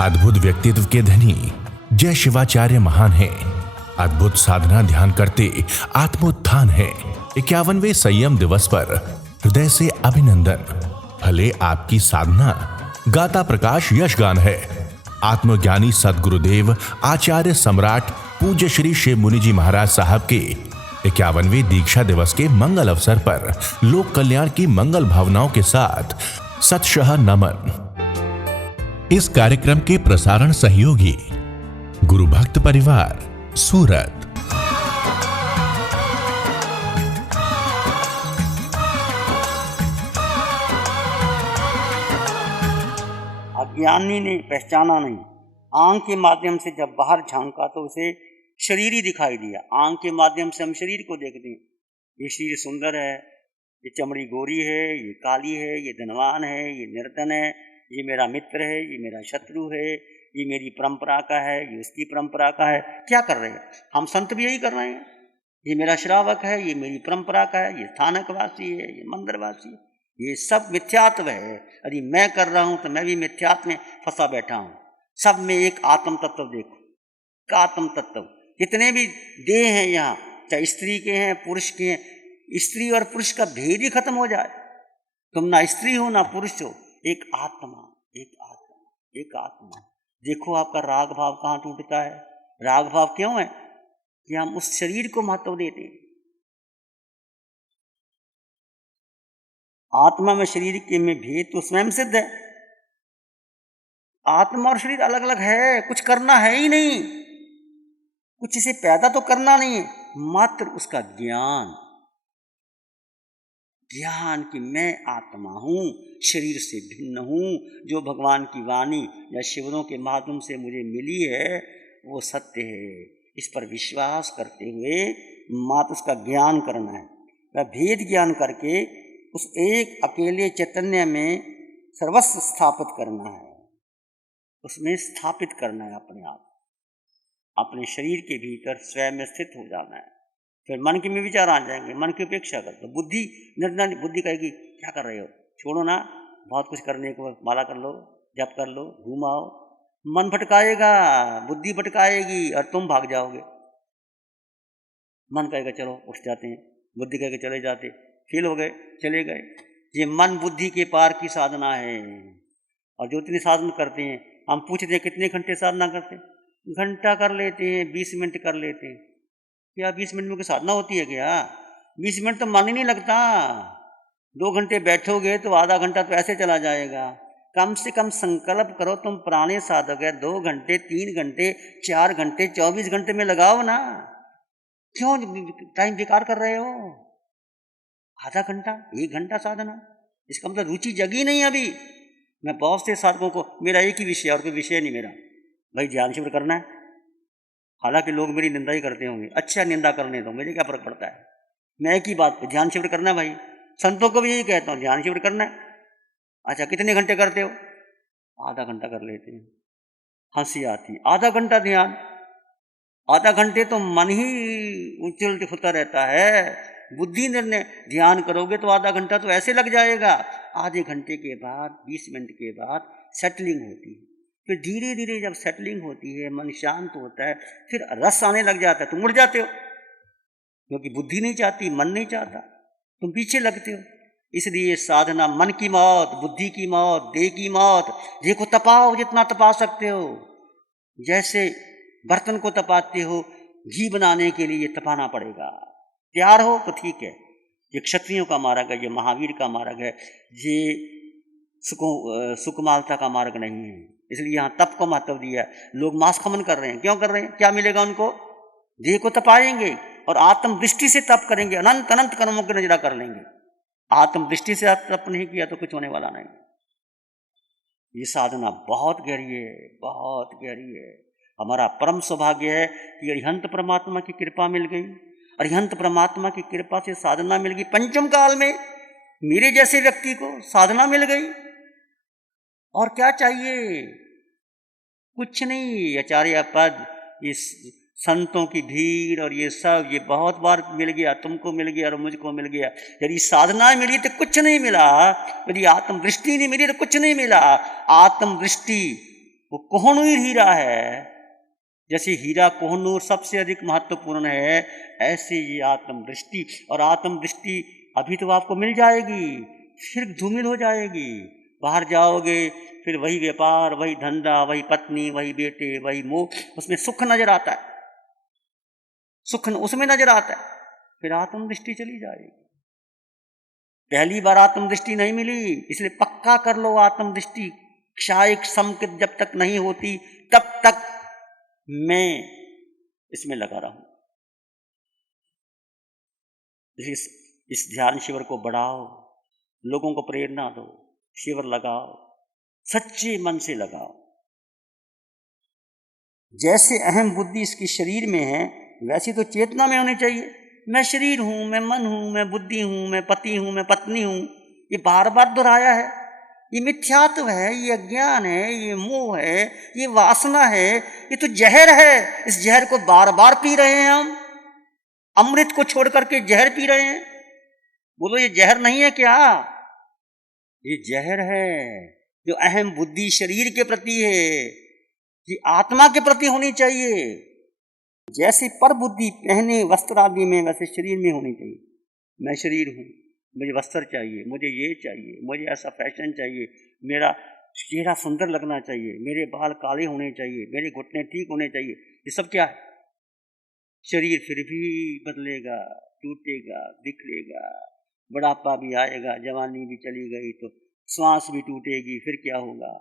अद्भुत व्यक्तित्व के धनी जय शिवाचार्य महान है। अद्भुत साधना ध्यान करते आत्मोत्थान है। 51वें संयम दिवस पर हृदय से अभिनंदन। भले आपकी साधना गाता प्रकाश यशगान है। आत्मज्ञानी सदगुरुदेव आचार्य सम्राट पूज्य श्री शिव मुनि जी महाराज साहब के 51वें दीक्षा दिवस के मंगल अवसर पर लोक कल्याण की मंगल भावनाओं के साथ सतशः नमन। इस कार्यक्रम के प्रसारण सहयोगी गुरु भक्त परिवार सूरत। अज्ञानी ने पहचाना नहीं। आंख के माध्यम से जब बाहर झांका तो उसे शरीर ही दिखाई दिया। आंख के माध्यम से हम शरीर को देखते हैं। ये शरीर सुंदर है, ये चमड़ी गोरी है, ये काली है, ये धनवान है, ये निर्धन है, ये मेरा मित्र है, ये मेरा शत्रु है, ये मेरी परंपरा का है, ये उसकी परंपरा का है। क्या कर रहे हैं हम? संत भी यही कर रहे हैं। ये मेरा श्रावक है, ये मेरी परंपरा का है, ये स्थानकवासी है, ये मंदिरवासी है। ये सब मिथ्यात्व है। यदि मैं कर रहा हूं तो मैं भी मिथ्यात्व में फंसा बैठा हूं। सब में एक आत्म तत्व देखो, का आत्म तत्व। जितने भी देह हैं यहाँ, चाहे स्त्री के हैं पुरुष के हैं, स्त्री और पुरुष का भेद ही खत्म हो जाए। तुम ना स्त्री हो ना पुरुष हो, एक आत्मा, एक आत्मा, एक आत्मा। देखो आपका राग भाव कहाँ टूटता है। राग भाव क्यों है? कि हम उस शरीर को महत्व देते हैं। आत्मा में शरीर के में भेद तो स्वयं सिद्ध है। आत्मा और शरीर अलग अलग है। कुछ करना है ही नहीं, कुछ इसे पैदा तो करना नहीं है, मात्र उसका ज्ञान कि मैं आत्मा हूं, शरीर से भिन्न हूं। जो भगवान की वाणी या शिवरों के माध्यम से मुझे मिली है वो सत्य है। इस पर विश्वास करते हुए मात्र उसका ज्ञान करना है। वह भेद ज्ञान करके उस एक अकेले चैतन्य में सर्वस्व स्थापित करना है। उसमें स्थापित करना है अपने आप, अपने शरीर के भीतर स्वयं में स्थित हो जाना है। फिर मन के में विचार आ जाएंगे। मन की उपेक्षा कर दो। बुद्धि निर्णय, बुद्धि कहेगी क्या कर रहे हो, छोड़ो ना, बहुत कुछ करने को, माला कर लो, जप कर लो, घूमाओ। मन भटकाएगा, बुद्धि भटकाएगी और तुम भाग जाओगे। मन कहेगा चलो उठ जाते हैं, बुद्धि कहेगा चले जाते, फेल हो गए, चले गए। ये मन बुद्धि के पार की साधना है। और जो इतनी साधना करते हैं, हम पूछते हैं कितने घंटे साधना करते हैं? घंटा कर लेते हैं, 20 मिनट कर लेते हैं। क्या 20 मिनट में कोई साधना होती है क्या? 20 मिनट तो मन ही नहीं लगता। 2 घंटे बैठोगे तो आधा घंटा तो ऐसे चला जाएगा। कम से कम संकल्प करो, तुम पुराने साधक है, 2 घंटे 3 घंटे 4 घंटे 24 घंटे में लगाओ ना। क्यों टाइम बेकार कर रहे हो? आधा घंटा 1 घंटा साधना, इसका मतलब रुचि जगी नहीं अभी। मैं बहुत से साधकों को, मेरा एक ही विषय और कोई विषय नहीं मेरा, भाई ध्यान शिविर करना है। हालांकि लोग मेरी निंदा ही करते होंगे, अच्छा निंदा करने दो, मुझे क्या फर्क पड़ता है। मैं एक ही बात पे, ध्यान शिविर करना है भाई। संतों को भी यही कहता हूँ, ध्यान शिविर करना है। अच्छा कितने घंटे करते हो? आधा घंटा कर लेते हैं। हंसी आती, आधा घंटा ध्यान, आधा घंटे तो मन ही उछल होता रहता है। बुद्धि निर्णय ध्यान करोगे तो आधा घंटा तो ऐसे लग जाएगा। आधे घंटे के बाद, 20 मिनट के बाद सेटलिंग होती है। फिर धीरे धीरे जब सेटलिंग होती है, मन शांत होता है, फिर रस आने लग जाता है, तुम उड़ जाते हो। क्योंकि बुद्धि नहीं चाहती, मन नहीं चाहता, तुम पीछे लगते हो। इसलिए साधना मन की मौत, बुद्धि की मौत, देह की मौत। देह को तपाओ जितना तपा सकते हो। जैसे बर्तन को तपाते हो, घी बनाने के लिए तपाना पड़ेगा। तैयार हो तो ठीक है। ये क्षत्रियों का मार्ग है, ये महावीर का मार्ग है, ये सुकुमालता का मार्ग नहीं है। इसलिए यहाँ तप को महत्व दिया है। लोग मांस खमन कर रहे हैं, क्यों कर रहे हैं? क्या मिलेगा उनको? देह को तपाएंगे और आत्म दृष्टि से तप करेंगे, अनंत अनंत कर्मों की नजरा कर लेंगे। आत्म दृष्टि से तप नहीं किया तो कुछ होने वाला नहीं। ये साधना बहुत गहरी है, बहुत गहरी है। हमारा परम सौभाग्य है कि अरिहंत परमात्मा की कृपा मिल गई। अरिहंत परमात्मा की कृपा से साधना मिल गई। पंचम काल में मेरे जैसे व्यक्ति को साधना मिल गई। और क्या चाहिए? कुछ नहीं। आचार्य पद, ये संतों की भीड़ और ये सब, ये बहुत बार मिल गया, तुमको मिल गया और मुझको मिल गया। यदि साधना मिली तो कुछ नहीं मिला, यदि आत्मदृष्टि नहीं मिली तो कुछ नहीं मिला। आत्मदृष्टि वो कोहनूर हीरा है। जैसे हीरा कोहनूर सबसे अधिक महत्वपूर्ण है, ऐसे ये आत्मदृष्टि। और आत्मदृष्टि अभी तो आपको मिल जाएगी, फिर धूमिल हो जाएगी। बाहर जाओगे फिर वही व्यापार, वही धंधा, वही पत्नी, वही बेटे, वही मोह, उसमें सुख नजर आता है, सुख उसमें नजर आता है, फिर आत्मदृष्टि चली जाएगी। पहली बार आत्मदृष्टि नहीं मिली, इसलिए पक्का कर लो आत्मदृष्टि। क्षायिक संकित जब तक नहीं होती तब तक मैं इसमें लगा रहूं। इस ध्यान शिविर को बढ़ाओ, लोगों को प्रेरणा दो, शिविर लगाओ, सच्चे मन से लगाओ। जैसे अहम बुद्धि इसकी शरीर में है, वैसी तो चेतना में होनी चाहिए। मैं शरीर हूं, मैं मन हूं, मैं बुद्धि हूं, मैं पति हूं, मैं पत्नी हूं, ये बार बार दोहराया है। ये मिथ्यात्व है, ये अज्ञान है, ये मोह है, ये वासना है, ये तो जहर है। इस जहर को बार बार पी रहे हैं हम, अमृत को छोड़ करके जहर पी रहे हैं। बोलो ये जहर नहीं है क्या? ये जहर है जो अहम बुद्धि शरीर के प्रति है, ये आत्मा के प्रति होनी चाहिए। जैसे पर बुद्धि पहने वस्त्र आदि में, वैसे शरीर में होनी चाहिए। मैं शरीर हूं, मुझे वस्त्र चाहिए, मुझे ये चाहिए, मुझे ऐसा फैशन चाहिए, मेरा चेहरा सुंदर लगना चाहिए, मेरे बाल काले होने चाहिए, मेरे घुटने ठीक होने चाहिए। ये सब क्या है? शरीर फिर भी बदलेगा, टूटेगा, बिखरेगा, बुढ़ापा भी आएगा, जवानी भी चली गई तो श्वास भी टूटेगी, फिर क्या होगा?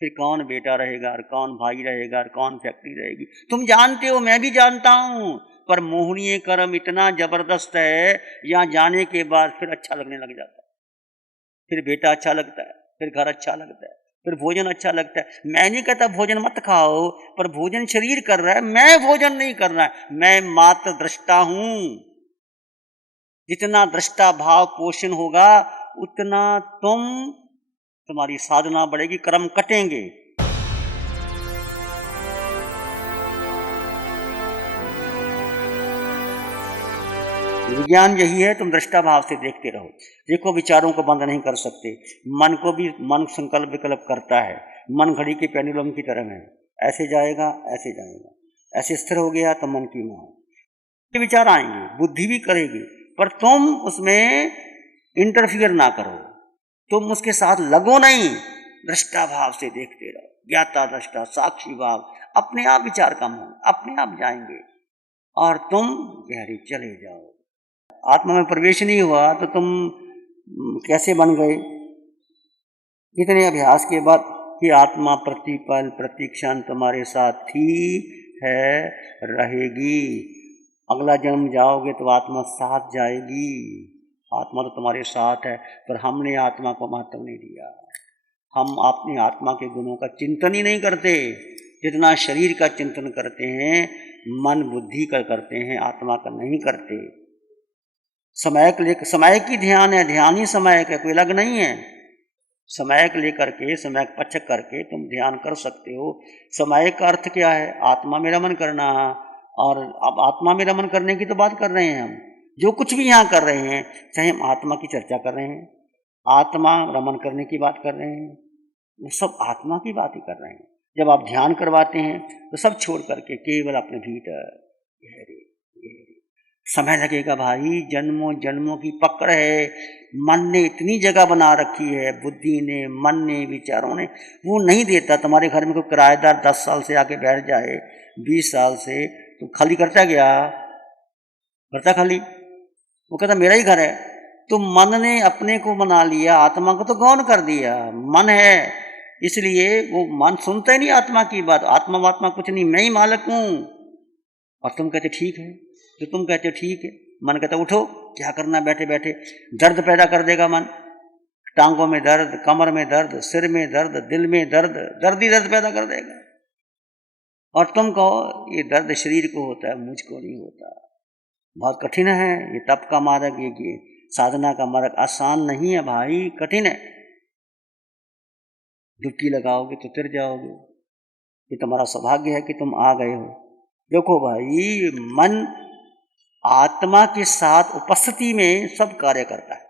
फिर कौन बेटा रहेगा और कौन भाई रहेगा और कौन फैक्ट्री रहेगी? तुम जानते हो, मैं भी जानता हूं, पर मोहनीय कर्म इतना जबरदस्त है, यहाँ जाने के बाद फिर अच्छा लगने लग जाता है। फिर बेटा अच्छा लगता है, फिर घर अच्छा लगता है, फिर भोजन अच्छा लगता है। मैं नहीं कहता भोजन मत खाओ, पर भोजन शरीर कर रहा है, मैं भोजन नहीं कर रहा है। मैं मात्र दृष्टा हूं। जितना दृष्टा भाव पोषण होगा उतना तुम्हारी साधना बढ़ेगी, कर्म कटेंगे। विज्ञान यही है, तुम दृष्टा भाव से देखते रहो। देखो, विचारों को बंद नहीं कर सकते, मन को भी मन संकल्प विकल्प करता है। मन घड़ी के पेंडुलम की तरह है, ऐसे जाएगा, ऐसे जाएगा, ऐसे स्थिर हो गया तो मन की मोह। विचार आएंगे, बुद्धि भी करेगी, पर तुम उसमें इंटरफियर ना करो, तुम उसके साथ लगो नहीं, दृष्टा भाव से देखते रहो। ज्ञाता दृष्टा साक्षी भाव, अपने आप विचार कम हो, अपने आप जाएंगे और तुम गहरे चले जाओ। आत्मा में प्रवेश नहीं हुआ तो तुम कैसे बन गए? कितने अभ्यास के बाद कि आत्मा प्रतिपल प्रतिक्षण तुम्हारे साथ थी, है, रहेगी। अगला जन्म जाओगे तो आत्मा साथ जाएगी। आत्मा तो तुम्हारे साथ है, पर हमने आत्मा को महत्व नहीं दिया। हम अपनी आत्मा के गुणों का चिंतन ही नहीं करते, जितना शरीर का चिंतन करते हैं, मन बुद्धि का करते हैं, आत्मा का नहीं करते। समय की ध्यान है, ध्यान ही समय का, कोई अलग नहीं है। समय को लेकर के, समय पचक करके तुम ध्यान कर सकते हो। समय का अर्थ क्या है? आत्मा में रमन करना। और अब आत्मा में रमन करने की तो बात कर रहे हैं हम। जो कुछ भी यहाँ कर रहे हैं, चाहे हम आत्मा की चर्चा कर रहे हैं, आत्मा रमन करने की बात कर रहे हैं, वो सब आत्मा की बात ही कर रहे हैं। जब आप ध्यान करवाते हैं तो सब छोड़ करके केवल अपने भीतर गहरे समय लगेगा भाई। जन्मों जन्मों की पकड़ है, मन ने इतनी जगह बना रखी है, बुद्धि ने, मन ने, विचारों ने, वो नहीं देता। तुम्हारे घर में कोई किराएदार 10 साल से आके बैठ जाए, 20 साल से, तो खाली करता गया, करता खाली, वो कहता मेरा ही घर है। तो मन ने अपने को बना लिया, आत्मा को तो गौण कर दिया। मन है, इसलिए वो मन सुनता ही नहीं आत्मा की बात। आत्मा वात्मा कुछ नहीं, मैं ही मालिक हूं। और तुम कहते ठीक है, तो तुम कहते ठीक है, मन कहता उठो, क्या करना बैठे बैठे। दर्द पैदा कर देगा मन, टांगों में दर्द, कमर में दर्द, सिर में दर्द, दिल में दर्द, दर्द ही दर्द पैदा कर देगा। और तुम कहो ये दर्द शरीर को होता है, मुझको नहीं होता। बहुत कठिन है ये तप का मार्ग, ये साधना का मार्ग आसान नहीं है भाई, कठिन है। डुबकी लगाओगे तो तिर जाओगे। ये तुम्हारा सौभाग्य है कि तुम आ गए हो। देखो भाई, मन आत्मा के साथ उपस्थिति में सब कार्य करता है।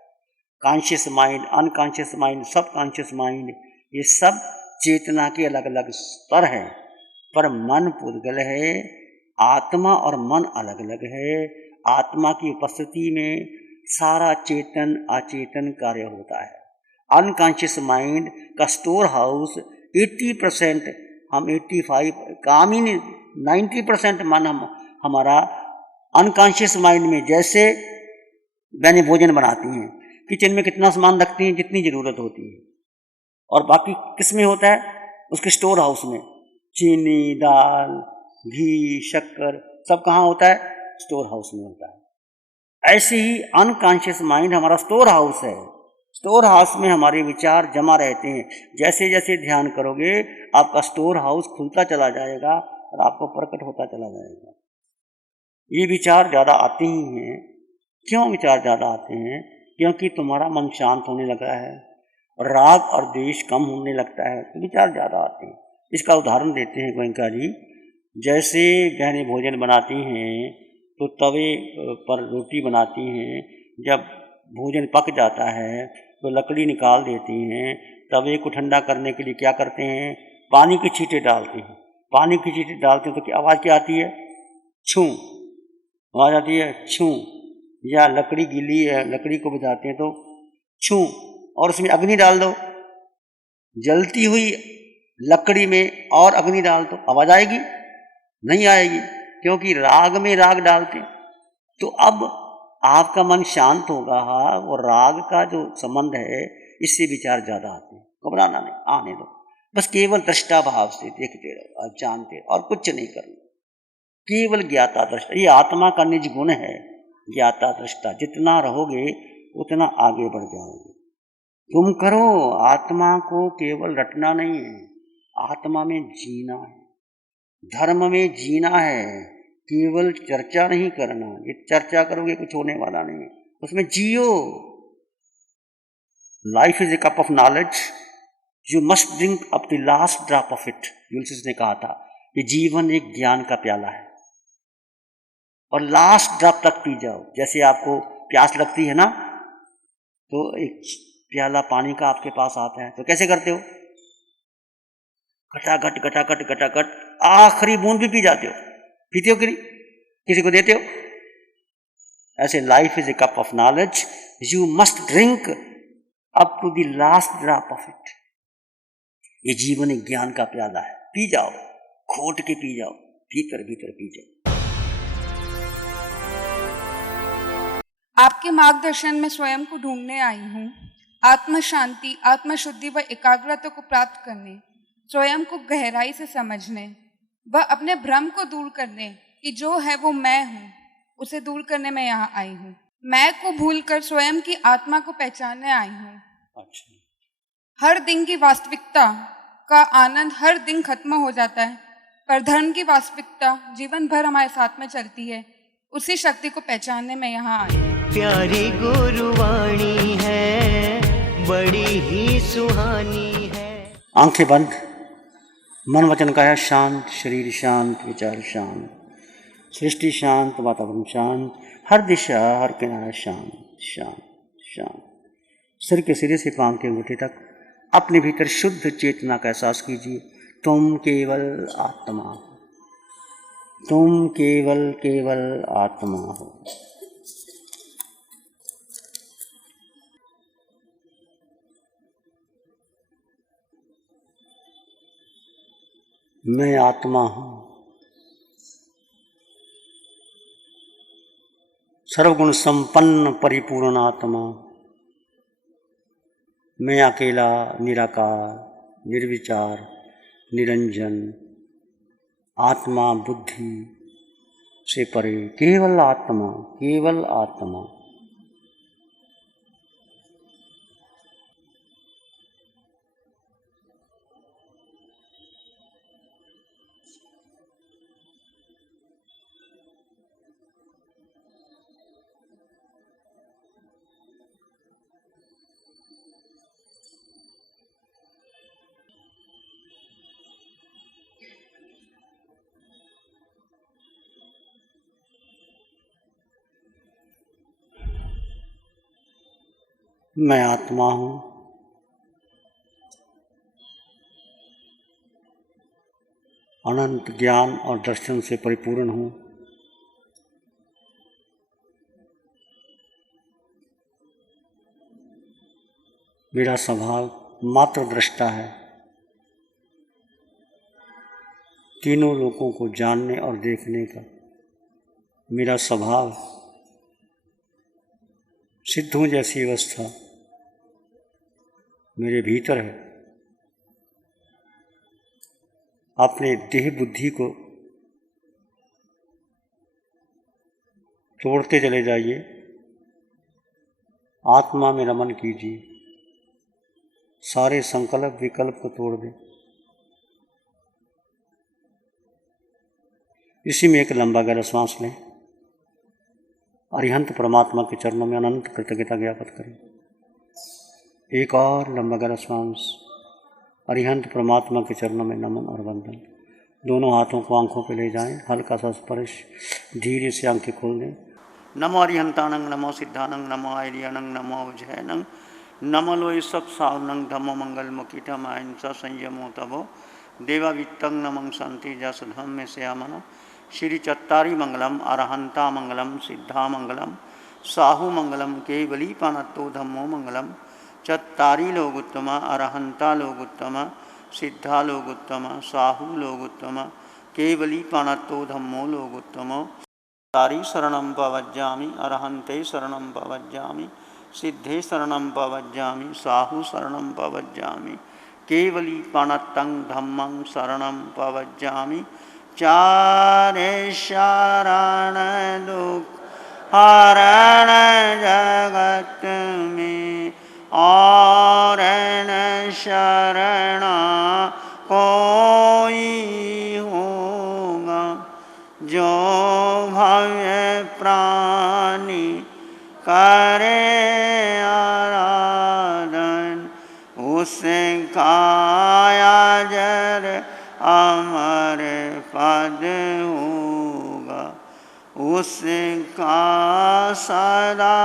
कॉन्शियस माइंड, अनकॉन्शियस माइंड, सब कॉन्शियस माइंड, ये सब चेतना के अलग अलग स्तर हैं, पर मन पुद्गल है। आत्मा और मन अलग अलग है। आत्मा की उपस्थिति में सारा चेतन अचेतन कार्य होता है। अनकॉन्शियस माइंड का स्टोर हाउस 80%, हम 85 काम ही नहीं, 90% मन हमारा अनकॉन्शियस माइंड में, जैसे बहनें भोजन बनाती हैं, किचन में कितना सामान रखती हैं जितनी ज़रूरत होती है, और बाकी किस में होता है, उसके स्टोर हाउस में। चीनी, दाल, घी, शक्कर सब कहाँ होता है, स्टोर हाउस में होता है। ऐसे ही अनकॉन्शियस माइंड हमारा स्टोर हाउस है। स्टोर हाउस में हमारे विचार जमा रहते हैं। जैसे जैसे ध्यान करोगे आपका स्टोर हाउस खुलता चला जाएगा और आपको प्रकट होता चला जाएगा। ये विचार ज़्यादा आते ही हैं। क्यों विचार ज़्यादा आते हैं? क्योंकि तुम्हारा मन शांत होने लगा है, राग और द्वेष कम होने लगता है, तो विचार ज़्यादा आते हैं। इसका उदाहरण देते हैं गोयनका जी। जैसे बहनें भोजन बनाती हैं तो तवे पर रोटी बनाती हैं, जब भोजन पक जाता है तो लकड़ी निकाल देती हैं। तवे को ठंडा करने के लिए क्या करते हैं, पानी की छींटे डालते हैं। पानी की छींटे डालते हैं तो क्या आवाज़ क्या आती है, छूं आवाज़ आती है, छूं। या लकड़ी गीली है, लकड़ी को बुझाते हैं तो छूं, और उसमें अग्नि डाल दो, जलती हुई लकड़ी में और अग्नि डाल दो, आवाज़ आएगी? नहीं आएगी, क्योंकि राग में राग डालते हैं। तो अब आपका मन शांत होगा और राग का जो संबंध है इससे विचार ज़्यादा आते हैं। घबराना नहीं, आने दो, बस केवल दृष्टा भाव से देखते रहो और जानते रहो, और कुछ नहीं करना, केवल ज्ञाता दृष्टा। ये आत्मा का निज गुण है, ज्ञाता दृष्टा। जितना रहोगे उतना आगे बढ़ जाओगे। तुम करो, आत्मा को केवल रटना नहीं है, आत्मा में जीना है, धर्म में जीना है। केवल चर्चा नहीं करना, ये चर्चा करोगे कुछ होने वाला नहीं, उसमें जियो। Life is a cup of knowledge, you must drink up the last drop of it. Ulysses ने कहा था कि जीवन एक ज्ञान का प्याला है और लास्ट ड्रॉप तक पी जाओ। जैसे आपको प्यास लगती है ना, तो एक प्याला पानी का आपके पास आता है तो कैसे करते हो, घटाघट घटाघट घटाघट आखिरी बूंद भी पी जाते हो। पीते हो कि नहीं, किसी को देते हो? ऐसे life is a cup of knowledge, you must drink up to the last drop of it. ये जीवन एक ज्ञान का प्याला है, पी जाओ, घोट के पी जाओ, भीतर भीतर पी जाओ। आपके मार्गदर्शन में स्वयं को ढूंढने आई हूँ, आत्म शांति, आत्म शुद्धि व एकाग्रता को प्राप्त करने, स्वयं को गहराई से समझने व अपने भ्रम को दूर करने कि जो है वो मैं हूँ, उसे दूर करने में यहाँ आई हूँ। मैं को भूलकर स्वयं की आत्मा को पहचानने आई हूँ। अच्छा। हर दिन की वास्तविकता का आनंद हर दिन खत्म हो जाता है, पर धर्म की वास्तविकता जीवन भर हमारे साथ में चलती है। उसी शक्ति को पहचानने में यहाँ आई हूँ। प्यारी गुरुवाणी है, बड़ी ही सुहानी है। आंखें बंद, मन वचन काया शांत, शरीर शांत, विचार शांत, सृष्टि शांत, वातावरण शांत, हर दिशा हर किनारा शांत शांत शांत। सिर के सिरे से पांव के अंगूठे तक अपने भीतर शुद्ध चेतना का एहसास कीजिए। तुम केवल आत्मा हो, तुम केवल केवल आत्मा हो। मैं आत्मा हूँ, सर्वगुण संपन्न परिपूर्ण आत्मा। मैं अकेला, निराकार, निर्विचार, निरंजन, आत्मा बुद्धि से परे, केवल आत्मा, केवल आत्मा। मैं आत्मा हूँ, अनंत ज्ञान और दर्शन से परिपूर्ण हूँ। मेरा स्वभाव मात्र दृष्टा है। तीनों लोगों को जानने और देखने का मेरा स्वभाव सिद्धों जैसी अवस्था मेरे भीतर है। अपने देह बुद्धि को तोड़ते चले जाइए, आत्मा में रमन कीजिए, सारे संकल्प विकल्प को तोड़ दें। इसी में एक लंबा गहरा सांस लें, अरिहंत परमात्मा के चरणों में अनंत कृतज्ञता ज्ञापित करें। एक और लंबा गहरा सांस, अरिहंत परमात्मा के चरणों में नमन और वंदन। दोनों हाथों को आंखों पे ले जाएं, हल्का सा स्पर्श, धीरे से आंखें खोल दें। नमो अरिहंतानंग, नमो सिद्धानंग, नमो आर्यानंग, नमो उज्जैनंग, नमो लोय सब सावनंग, धम्मो मंगल मुकीटम अहिंसा संयमो तबो देवावित्तं नमं शांति जस धम्म श्यामनो श्री चत्तारी मंगलम, अरहंता मंगलम, सिद्धा मंगलम, साहु मंगलम, केवली पानत्तो धम्मो मंगलम। चत्तारी लोगोत्तम, अरहंता लोगोत्तम, सिद्धा लोगोत्तम, साहु लोगोत्तम, केवली पानत्तो धम्मो लोगोत्तम। चत्तारी शरणं पवज्जामि, अरहंते शरणं पवज्जामि, सिद्धे शरणं पवज्जामि, साहु शरणं पवज्जामि, केवली पानत्तं धम्मं शरणं पवज्जामि। चारे शरण दुख हरण जगत में, और न शरण कोई होगा। जो भव्य प्राणी करे आराधन, उसका अजर अमर पद होगा, उसका सदा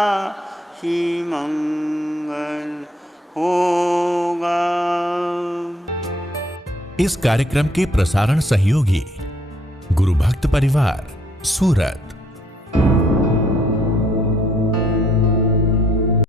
ही मंगल होगा। इस कार्यक्रम के प्रसारण सहयोगी गुरु भक्त परिवार, सूरत।